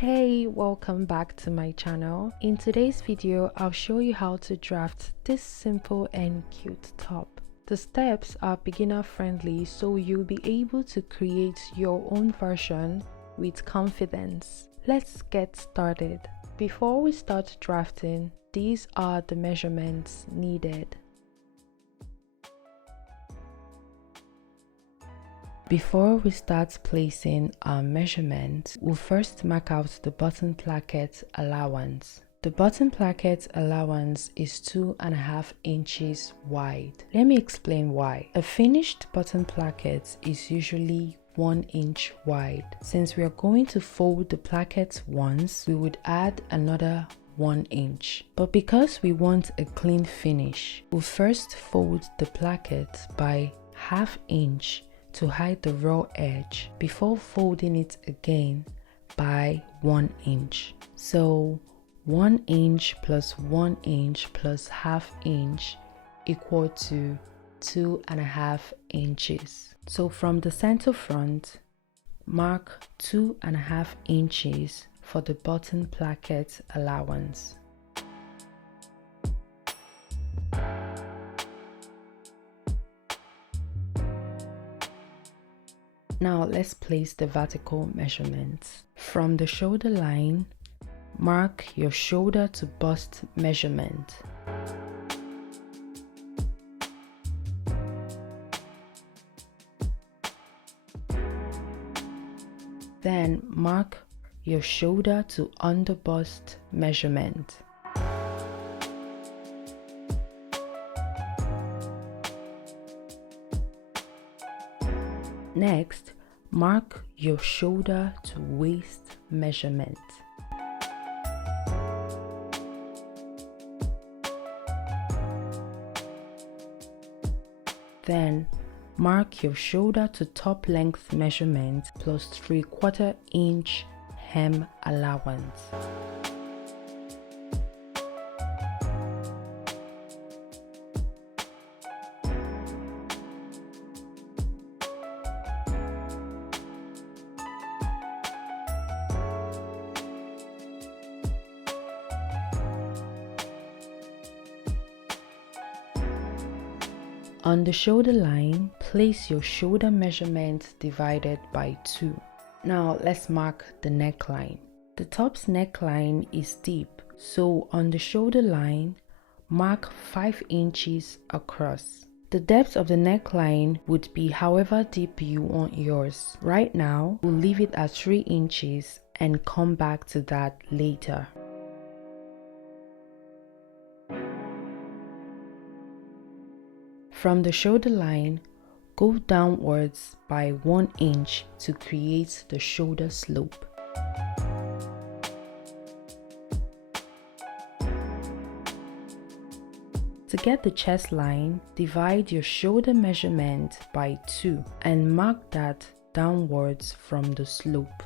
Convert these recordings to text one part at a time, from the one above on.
Hey, welcome back to my channel. In today's video, I'll show you how to draft this simple and cute top. The steps are beginner friendly, so you'll be able to create your own version with confidence. Let's get started. Before we start drafting, these are the measurements needed. Before we start placing our measurements, we'll first mark out the button placket allowance. The button placket allowance is 2.5 inches wide. Let me explain why. A finished button placket is usually 1 inch wide. Since we are going to fold the placket once, we would add another 1 inch. But because we want a clean finish, we'll first fold the placket by 1/2 inch to hide the raw edge before folding it again by 1 inch. So 1 inch plus 1 inch plus 1/2 inch equal to 2.5 inches. So from the center front, mark 2.5 inches for the button placket allowance. Now let's place the vertical measurements. From the shoulder line, mark your shoulder to bust measurement. Then mark your shoulder to under bust measurement. Next, mark your shoulder to waist measurement. Then, mark your shoulder to top length measurement plus 3/4 inch hem allowance. On the shoulder line, place your shoulder measurement divided by 2. Now let's mark the neckline. The top's neckline is deep, so on the shoulder line, mark 5 inches across. The depth of the neckline would be however deep you want yours. Right now, we'll leave it at 3 inches and come back to that later. From the shoulder line, go downwards by 1 inch to create the shoulder slope. To get the chest line, divide your shoulder measurement by 2 and mark that downwards from the slope.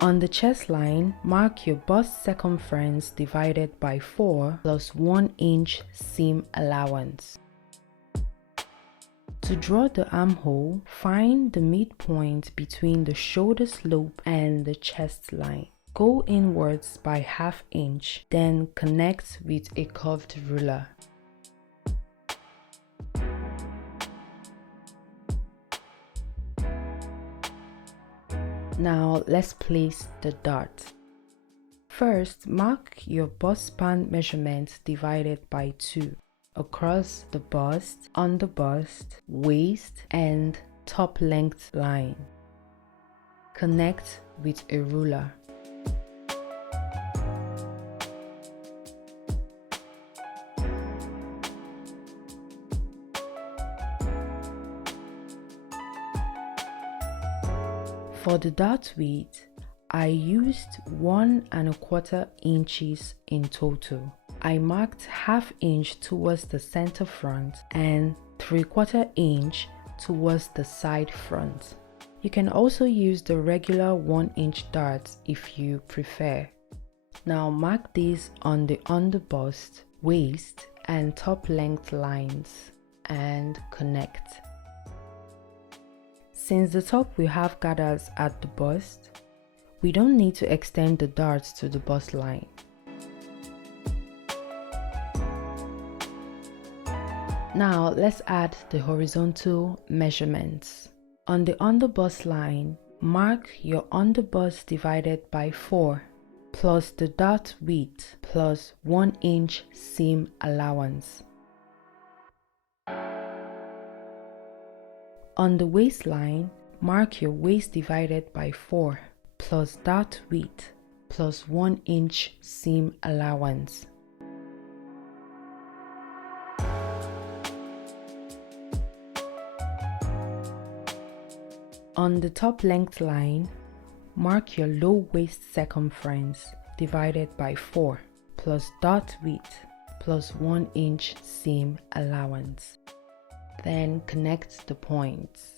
On the chest line, mark your bust circumference divided by 4 plus 1 inch seam allowance. To draw the armhole, find the midpoint between the shoulder slope and the chest line. Go inwards by 1/2 inch, then connect with a curved ruler. Now let's place the dart. First, mark your bust span measurement divided by 2 across the bust, on the bust, waist, and top length line. Connect with a ruler. For the dart width, I used 1.25 inches in total. I marked 1/2 inch towards the center front and 3/4 inch towards the side front. You can also use the regular 1 inch darts if you prefer. Now mark these on the underbust, waist, and top length lines and connect. Since the top will have gathers at the bust, we don't need to extend the darts to the bust line. Now let's add the horizontal measurements. On the underbust line, mark your underbust divided by 4 plus the dart width plus 1 inch seam allowance. On the waistline, mark your waist divided by 4 plus dart width plus 1 inch seam allowance. On the top length line, mark your low waist circumference divided by 4 plus dart width plus 1 inch seam allowance. Then connect the points.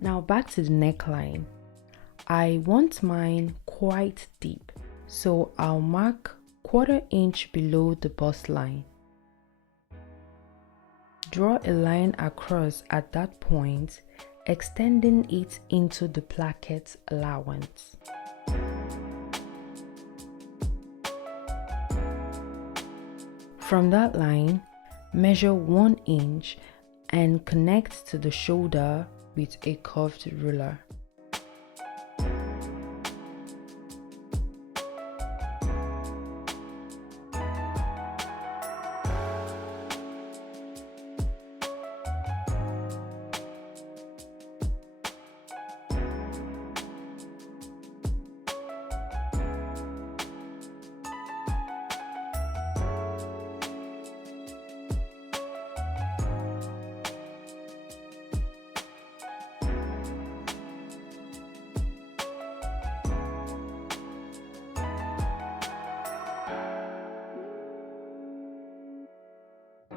Now back to the neckline. I want mine quite deep, so I'll mark 1/4 inch below the bust line. Draw a line across at that point, extending it into the placket allowance. From that line, measure 1 inch and connect to the shoulder with a curved ruler.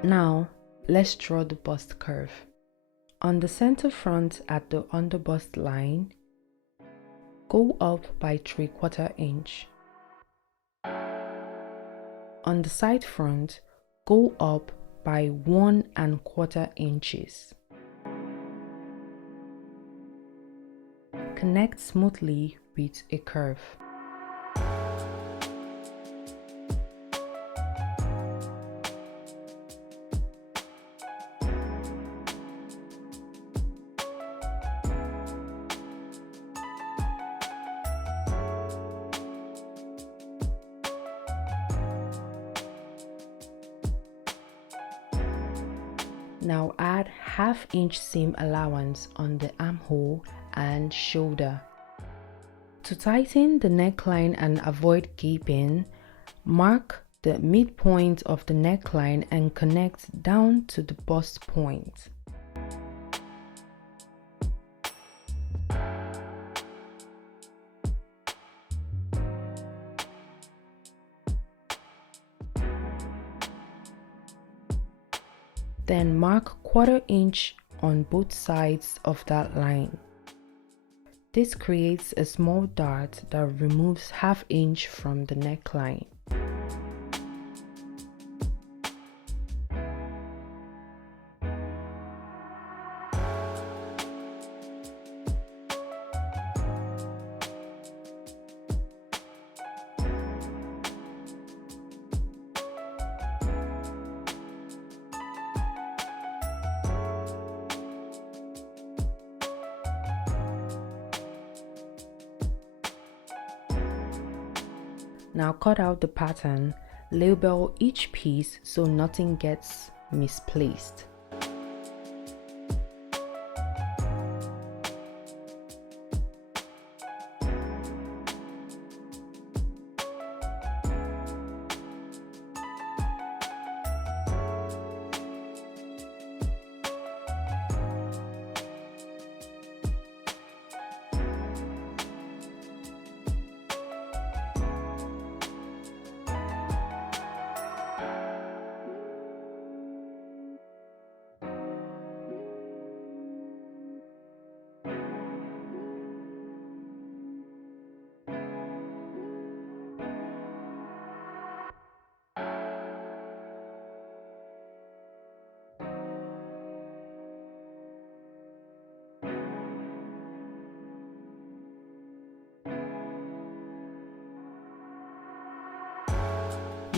Now, let's draw the bust curve. On the center front at the underbust line, go up by 3/4 inch. On the side front, go up by 1¼ inches. Connect smoothly with a curve. Now add 1/2 inch seam allowance on the armhole and shoulder. To tighten the neckline and avoid gaping, mark the midpoint of the neckline and connect down to the bust point. Then mark 1/4 inch on both sides of that line. This creates a small dart that removes 1/2 inch from the neckline. Now cut out the pattern, label each piece so nothing gets misplaced.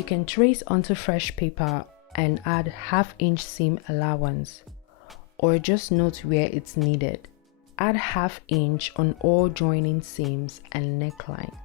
can trace onto fresh paper and add half-inch seam allowance, or just note where it's needed. Add half-inch on all joining seams and neckline.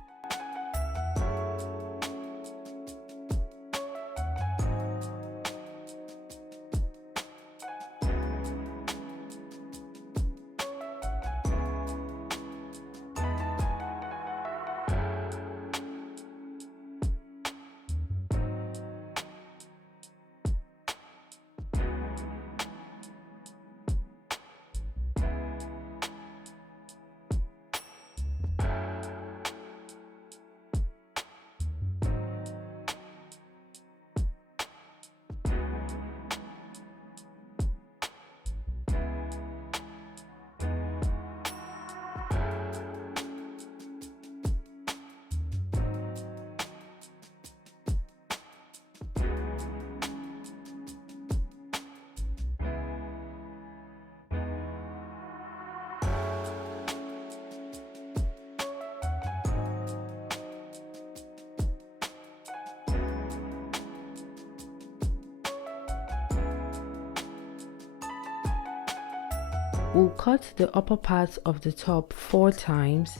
We'll cut the upper part of the top 4 times,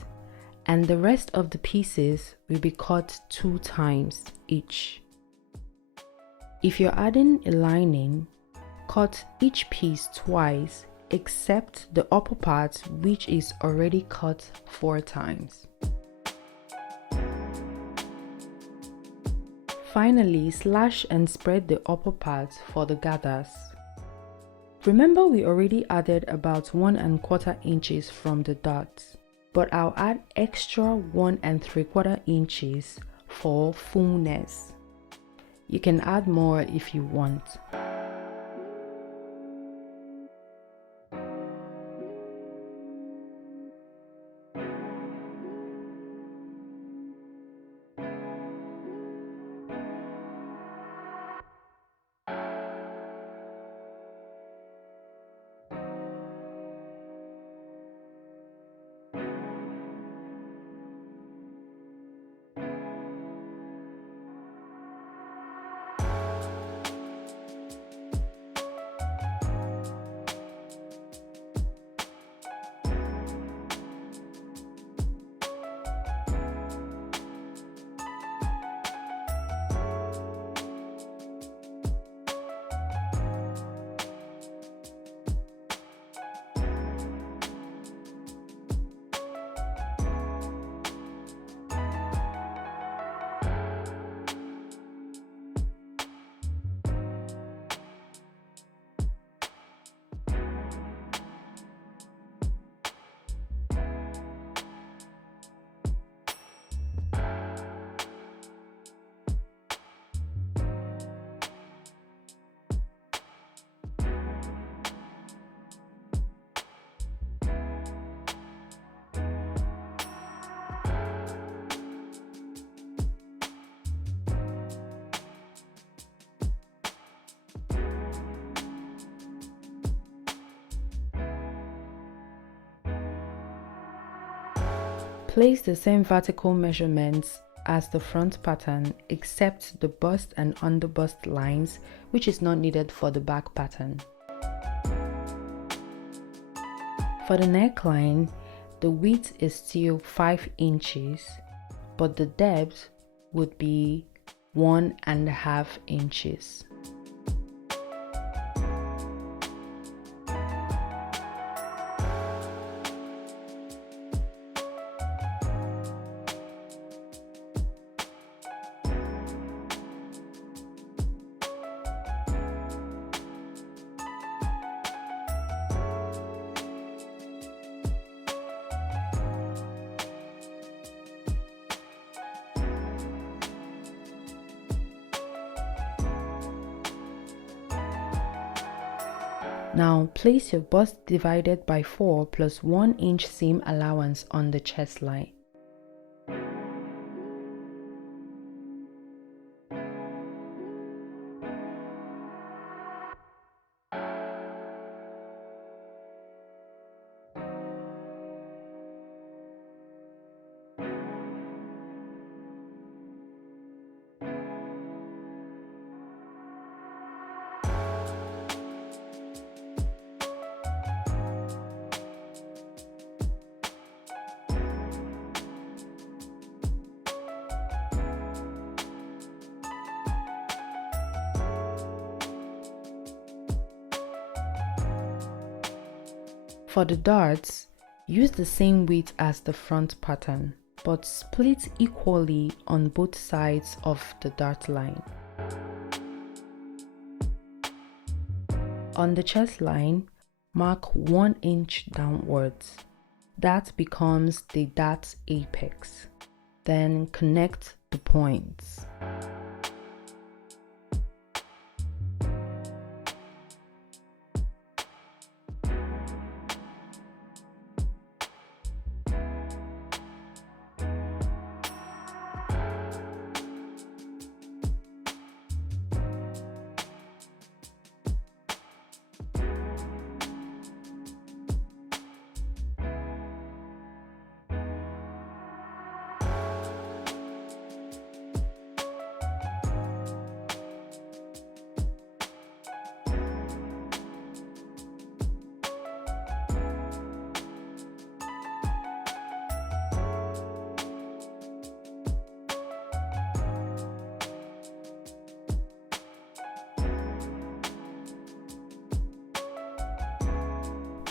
and the rest of the pieces will be cut 2 times each. If you're adding a lining, cut each piece twice except the upper part, which is already cut 4 times. Finally, slash and spread the upper part for the gathers. Remember, we already added about 1 1/4 inches from the dots, but I'll add extra 1 3/4 inches for fullness. You can add more if you want. Place the same vertical measurements as the front pattern except the bust and underbust lines, which is not needed for the back pattern. For the neckline, the width is still 5 inches, but the depth would be 1.5 inches. Now place your bust divided by 4 plus 1 inch seam allowance on the chest line. For the darts, use the same width as the front pattern, but split equally on both sides of the dart line. On the chest line, mark 1 inch downwards. That becomes the dart apex. Then connect the points.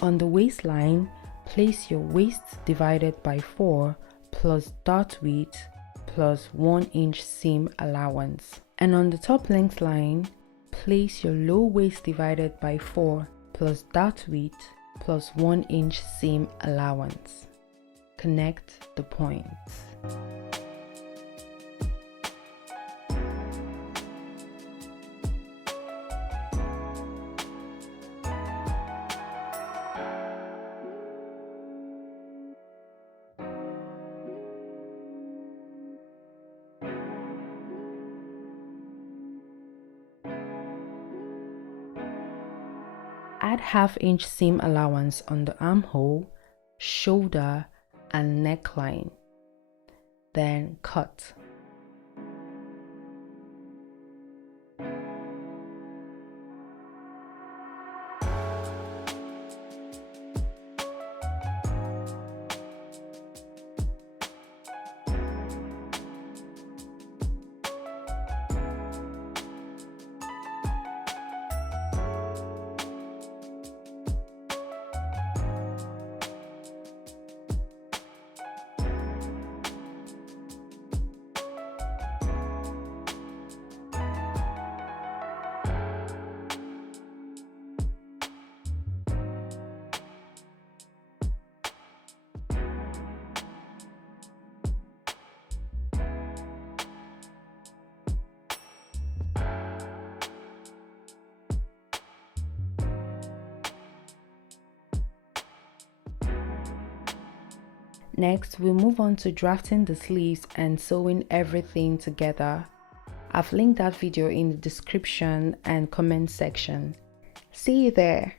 On the waistline, place your waist divided by 4 plus dart width plus 1 inch seam allowance. And on the top length line, place your low waist divided by 4 plus dart width plus 1 inch seam allowance. Connect the points. Add half-inch seam allowance on the armhole, shoulder, and neckline. Then cut. Next, we'll move on to drafting the sleeves and sewing everything together. I've linked that video in the description and comment section. See you there!